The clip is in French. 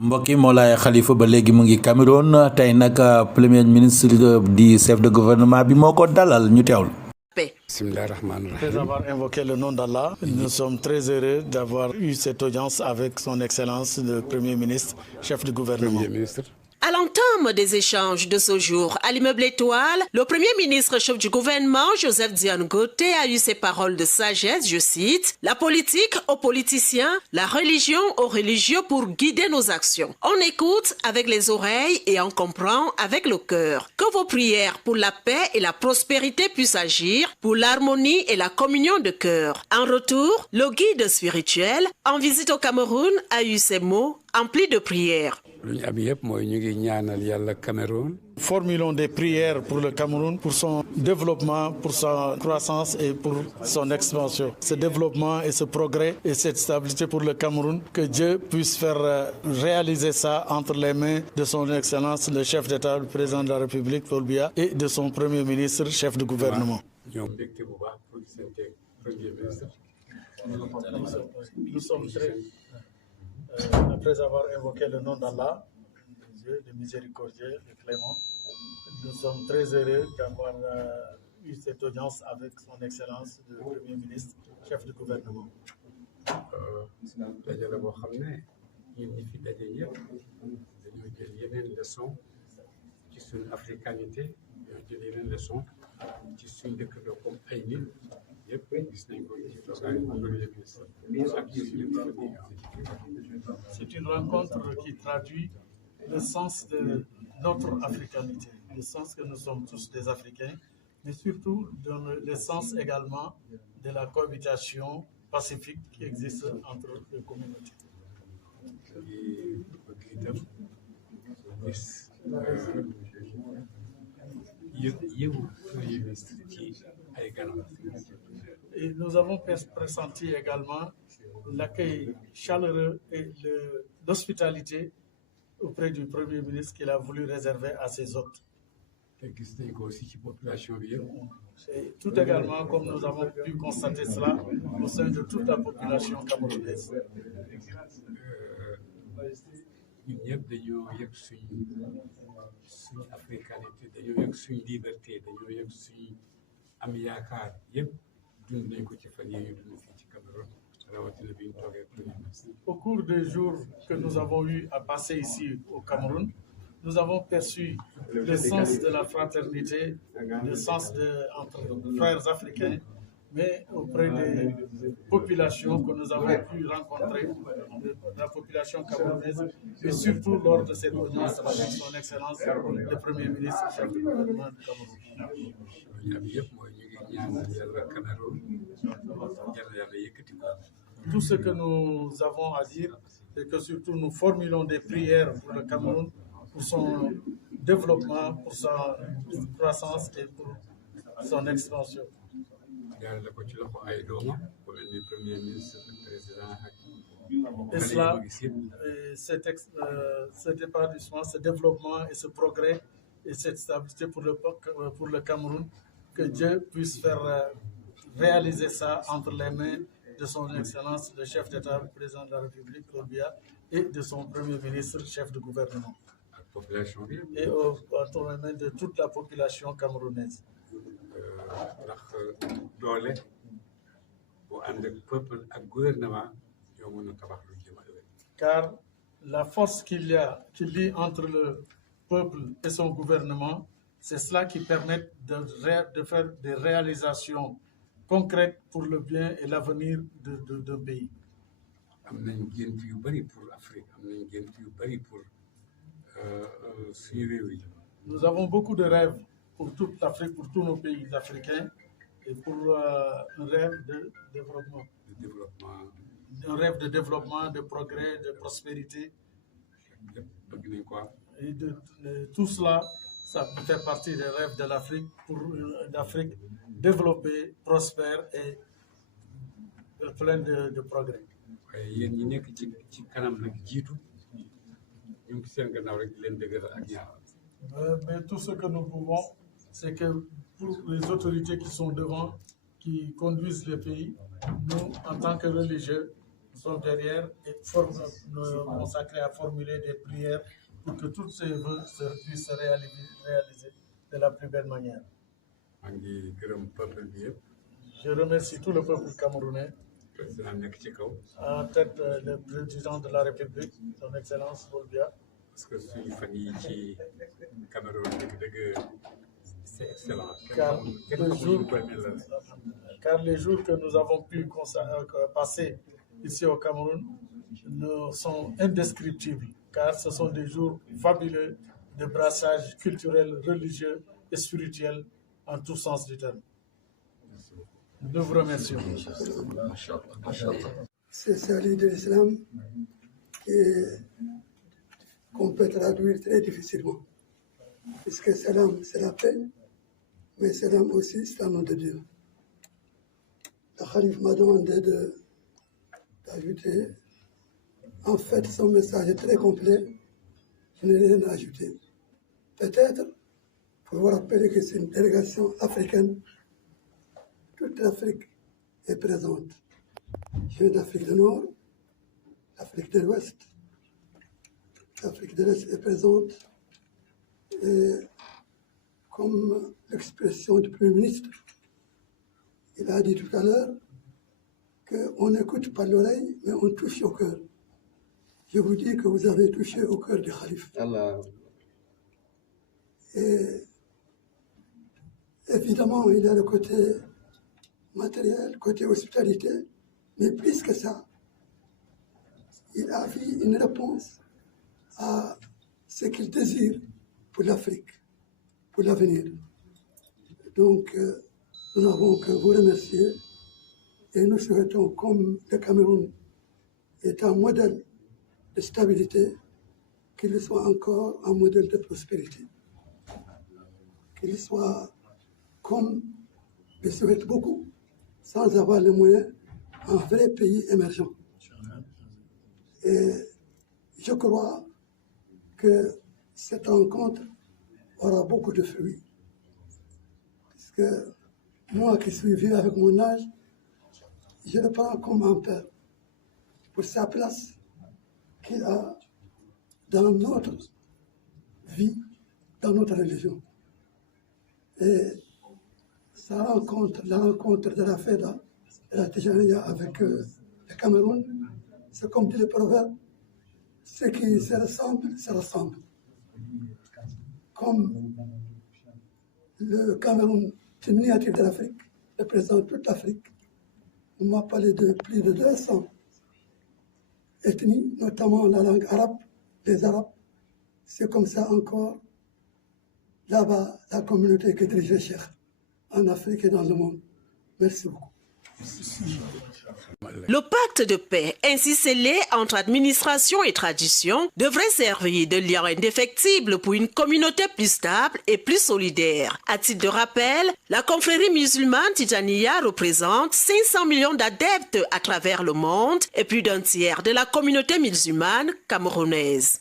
mbokki Moulaye Khalifa ba léegi mu ngi Cameroun tey nag premier ministre di chef de gouvernement bi moo ko dalal ñu teewlu. Après avoir invoqué le nom d'Allah, nous sommes très heureux d'avoir eu cette audience avec son Excellence le Premier ministre, chef du gouvernement. À l'entame des échanges de ce jour à l'immeuble Étoile, le Premier ministre chef du gouvernement, Joseph Diane Goté, a eu ces paroles de sagesse, je cite, « La politique aux politiciens, la religion aux religieux pour guider nos actions. On écoute avec les oreilles et on comprend avec le cœur. Que vos prières pour la paix et la prospérité puissent agir, pour l'harmonie et la communion de cœur. » En retour, le guide spirituel, en visite au Cameroun, a eu ces mots emplis de prières. Formulons des prières pour le Cameroun, pour son développement, pour sa croissance et pour son expansion. Ce développement et ce progrès et cette stabilité pour le Cameroun, que Dieu puisse faire réaliser ça entre les mains de son Excellence, le chef d'État, le président de la République, Paul Biya, et de son Premier ministre, chef de gouvernement. Nous sommes très... après avoir invoqué le nom d'Allah, le miséricordieux, le clément, nous sommes très heureux d'avoir eu cette audience avec son Excellence, le Premier ministre, chef du gouvernement. C'est une rencontre qui traduit le sens de notre africanité, le sens que nous sommes tous des Africains, mais surtout le sens également de la cohabitation pacifique qui existe entre les communautés. Et nous avons pressenti également l'accueil chaleureux et l'hospitalité auprès du Premier ministre qu'il a voulu réserver à ses hôtes. Et tout également, comme nous avons pu constater cela, au sein de toute la population camerounaise. Au cours des jours que nous avons eu à passer ici au Cameroun, nous avons perçu le sens de la fraternité, le sens entre frères africains, mais auprès des populations que nous avons pu rencontrer, la population camerounaise, et surtout lors de cette audience avec son Excellence, le Premier ministre, chef du gouvernement du Cameroun. Tout ce que nous avons à dire, c'est que surtout nous formulons des prières pour le Cameroun, pour son développement, pour sa croissance et pour son expansion. Et cela, cet épanouissement, ce développement et ce progrès et cette stabilité pour le Cameroun, que Dieu puisse faire réaliser ça entre les mains de son Excellence, le chef d'État, le président de la République, Paul Biya, et de son Premier ministre, chef de gouvernement. Et entre les mains de toute la population camerounaise. Car la force qu'il lie entre le peuple et son gouvernement, c'est cela qui permet de faire des réalisations concrètes pour le bien et l'avenir d'un pays. Nous avons beaucoup de rêves pour toute l'Afrique, pour tous nos pays africains, et pour un rêve de développement. Un rêve de développement, de progrès, de prospérité. Et tout cela, ça fait partie des rêves de l'Afrique, pour une Afrique développée, prospère et pleine de progrès. Mais tout ce que nous pouvons, c'est que pour les autorités qui sont devant, qui conduisent le pays, nous, en tant que religieux, sont derrière et nous consacrés à formuler des prières pour que tous ces vœux puissent se réaliser de la plus belle manière. Je remercie tout le peuple camerounais, en tête le président de la République, son Excellence Bolbia. Parce que suñu fan yi ci Cameroun dëgg c'est excellent. Car les jours que nous avons pu passer ici au Cameroun sont indescriptibles, car ce sont des jours fabuleux de brassage culturel, religieux et spirituel en tout sens du terme. Nous vous remercions. C'est salut de l'islam qu'on peut traduire très difficilement. Puisque salam, c'est la paix, mais salam aussi, c'est le nom de Dieu. Le Khalif m'a demandé d'ajouter. En fait, son message est très complet. Je n'ai rien à ajouter. Peut-être pour vous rappeler que c'est une délégation africaine. Toute l'Afrique est présente. Je viens d'Afrique du Nord, l'Afrique de l'Ouest. L'Afrique de l'Est est présente. Et comme l'expression du Premier ministre, il a dit tout à l'heure qu'on n'écoute pas l'oreille, mais on touche au cœur. Je vous dis que vous avez touché au cœur du Khalif. Allah. Et évidemment, il y a le côté matériel, côté hospitalité, mais plus que ça, il a vu une réponse à ce qu'il désire pour l'Afrique, pour l'avenir. Donc, nous n'avons que vous remercier et nous souhaitons, comme le Cameroun est un modèle de stabilité, qu'il soit encore un modèle de prospérité. Qu'il soit, comme je souhaite beaucoup, sans avoir les moyens, un vrai pays émergent. Et je crois que cette rencontre aura beaucoup de fruits. Parce que moi qui suis vieux avec mon âge, je le prends comme un père pour sa place qu'il a dans notre vie, dans notre religion. Et sa rencontre, la rencontre de la FEDA et la Tijaniya avec le Cameroun, c'est comme dit le proverbe, ce qui se ressemble, se ressemble. Comme le Cameroun, c'est une miniature de l'Afrique, représente toute l'Afrique. On m'a parlé de plus de 200 ethnies, notamment la langue arabe, les Arabes. C'est comme ça encore, là-bas, la communauté que dirige le Cheikh, en Afrique et dans le monde. Merci beaucoup. Le pacte de paix, ainsi scellé entre administration et tradition, devrait servir de lien indéfectible pour une communauté plus stable et plus solidaire. À titre de rappel, la confrérie musulmane Tijaniya représente 500 millions d'adeptes à travers le monde et plus d'un tiers de la communauté musulmane camerounaise.